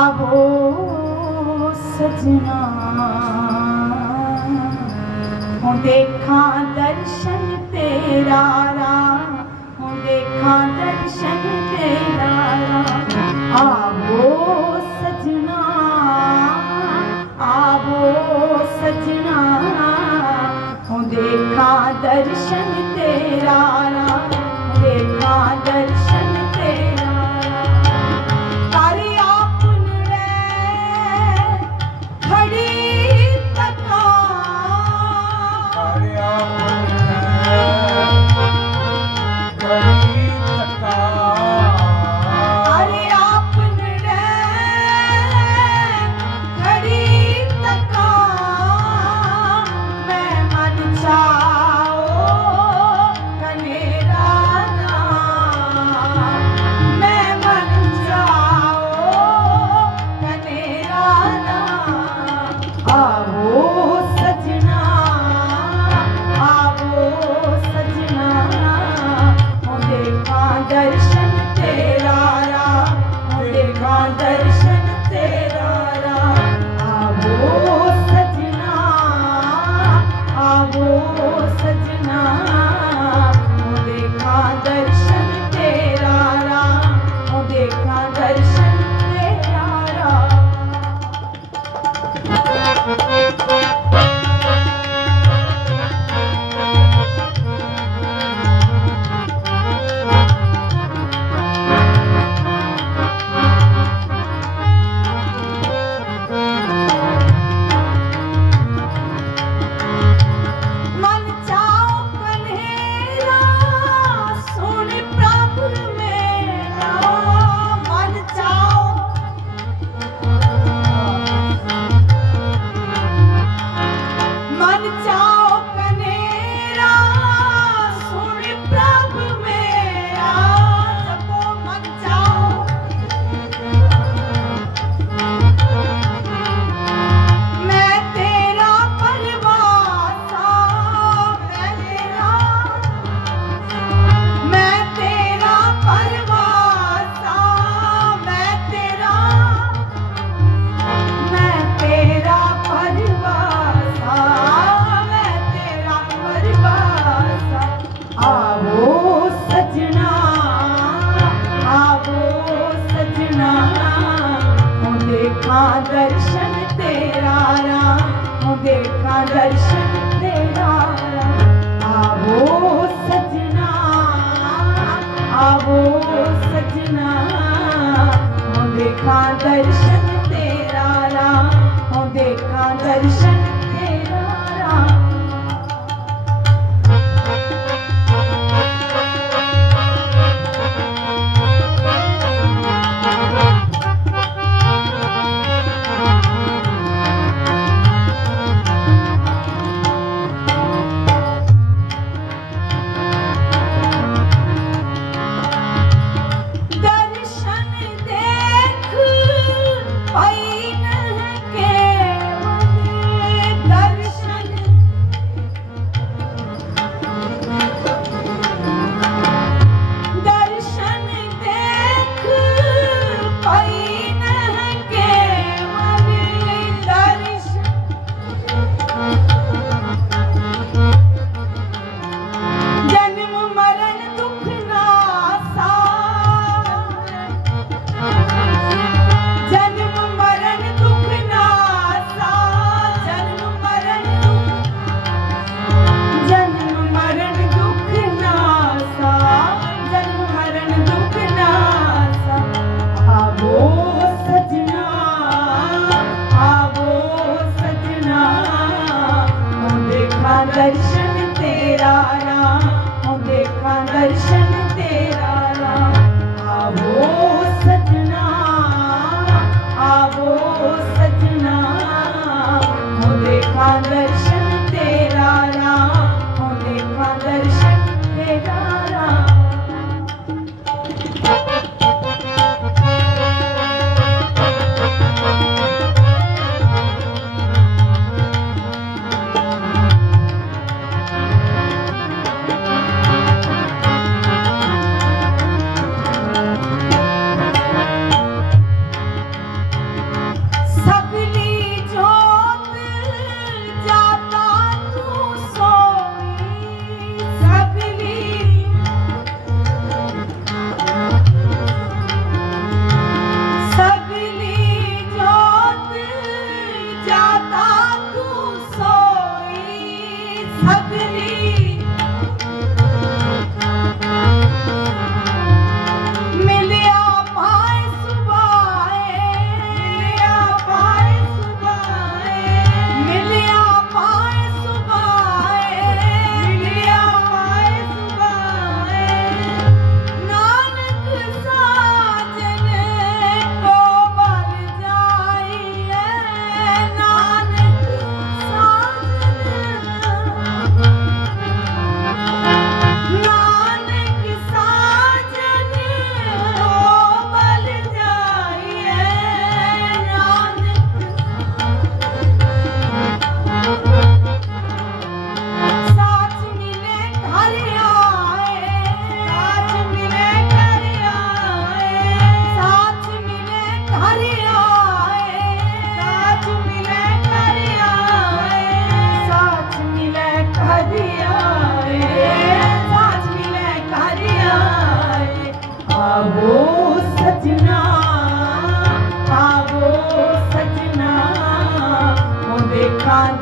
آوو سجنا. اکان درشن تيرا را هون ديکا درشن تي سڄڻ سڄڻ ان کان درشن تيرا را I'm not you. देखा दर्शन तेरा राम देखा दर्शन तेरा आवो सजना आवो सजना देखा दर्शन तेरा राम देखा दर्शन तेरा राम। ਦਰਸ਼ਨ ਤੇਰਾ ਨਾਮ ਉਹ ਦੇਖਾਂ ਦਰਸ਼ਨ 咲く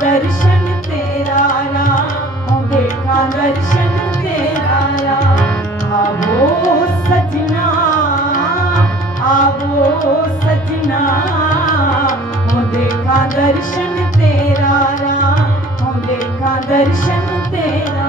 दर्शन तेरारा उदे देखा दर्शन तेरा राम। आवो सजना आवो सजना उदे देखा दर्शन तेरारा उदे देखा दर्शन तेरा